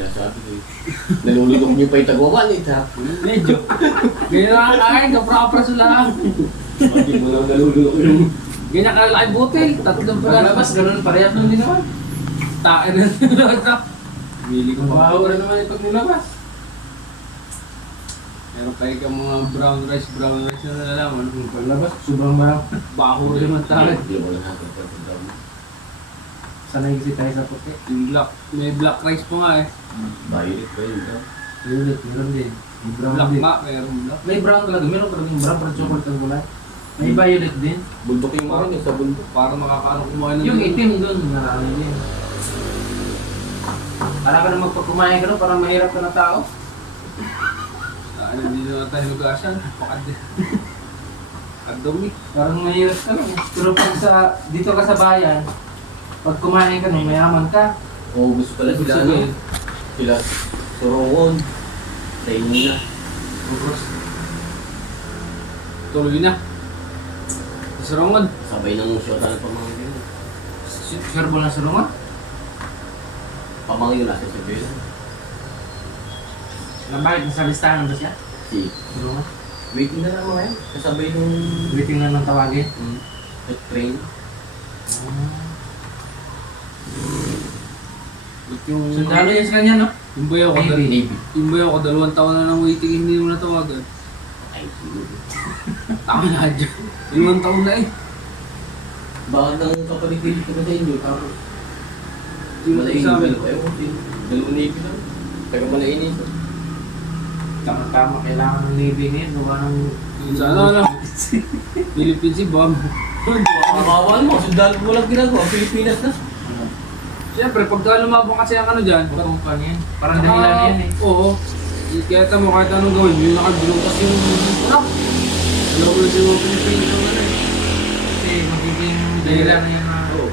Sinasabi ko eh. Nalulunok niyo pa yung tagwawan eh. Medyo. Ganyan lang kain, kapra-kapra lang. Pati mo lang nalulunok yung... Ganyan ka lang butil, tatlong pala. Paglabas, ganun, parehas nun din naman. Tain na nilabas. Bili ko pa. Mabaho na naman yung pag nilabas. Meron tayo kang mga brown rice na nalalaman. Yung paglabas, sobrang baho. Baho rin naman tayo. Hindi mo lang nakakita. Sanay kasi tayo sa puti. Yung black, may black rice po nga eh. Violet ba yun? Violet, meron din. May brown Black din. nga, meron black. May brown talaga, meron talaga yung brown, parang chocolate ang gulay. May violet din. Bundok yung mga yun, sa bundok. Para makakaano kumain ng Yung itim doon, marami din. Para ka na magpagkumain ka doon, parang mahirap ka na tao. Ano, hindi na tayo mag-asyan. Pakad. Kadumi. Parang mahirap ka lang. Pero pag dito ka sa bayan, pag kumain ka nung mayaman ka, Oo, gusto pala Ibig sila ano. sabihin, Sila Sorongon. Tayo na. Burgos. Tuloy na. Sarongon. Sabay ng syota ng pamangkin. Sure ba na sa lunga? Pamangkin nasa Sabela. Bakit nasa listahan ba siya? Si Sa lunga? waiting na lang mga yun. Kasabay nung Waiting na ng tawagin. train. Yung... Sundalo yan sa kanya, no? Yung bayaw ko, Navy. yung bayaw ko, 2 taon na nang waiting, hindi mo natawagan. Ay, siguro. Tama na dyan. 5 taon na eh. Bakit nang kapaligid ko na sa inyo? Tapos, Yung malaing sa amin. dalawa. Ewan ko, dalawang navy lang. Taga malainit. Tama-tama, kailangan ng Navy ngayon. Gawa ng... Yung sa ano, Philippines si Bomb. Makakawan mo, sundalo mo lang ginagawa. Pilipinas na. Siyempre, pagka lumabang kasi ang ano dyan, Patungkan yan. Parang dahilan yan eh. Oo. Kaya tamo, kahit anong gawin, yung nakabinutas yung ano. Alam ko na siya mga Pilipinas yung ano eh. Kasi magiging dahilan na yan na... Oo.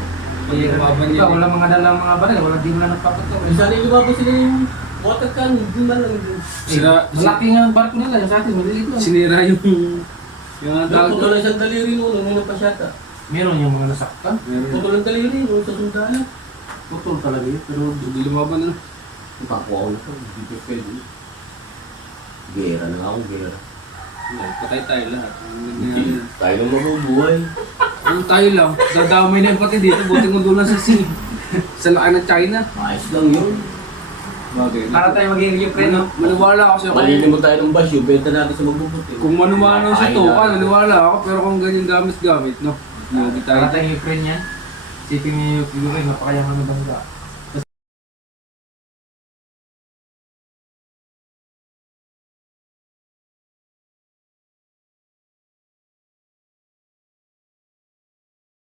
Pag lumaban Diba, yan. wala mga dalang mga baril, wala di mo na nagpapatok. Minsan yung lumabas sila yung water can, hindi man lang yung... Malaki nga ang barko nila, yung sa atin, maliliit lang. Sinira yung... Yung ang tawag Putol lang isang daliri noon, nung napasyata. Meron yung mga nasaktan. Meron. Putol lang daliri noon sa sundalo. Putol talaga yun, pero... Hindi lumaban na. Nakakuha ko na ito, hindi ko pwede. Gera na nga ako, gera. Patay tayo lahat. Tayo nang mabubuhay. Ano tayo lang, dadamay na yung pati dito, buti mo doon lang sa sea. Sa laki ng China. Ayos lang yun. Bagay. Para tayo maging Ukraine, no? Maniwala ako sa'yo. Malili mo tayo ng basyo, benta natin sa magbubuti. Kung mano-mano sa Ay, to, na. naniwala ako. Pero kung ganyan gamit-gamit, no? Hindi tayo. Para tayong Ukraine yan. Sipin niyo yung Ukraine, napakayaman ng bansa.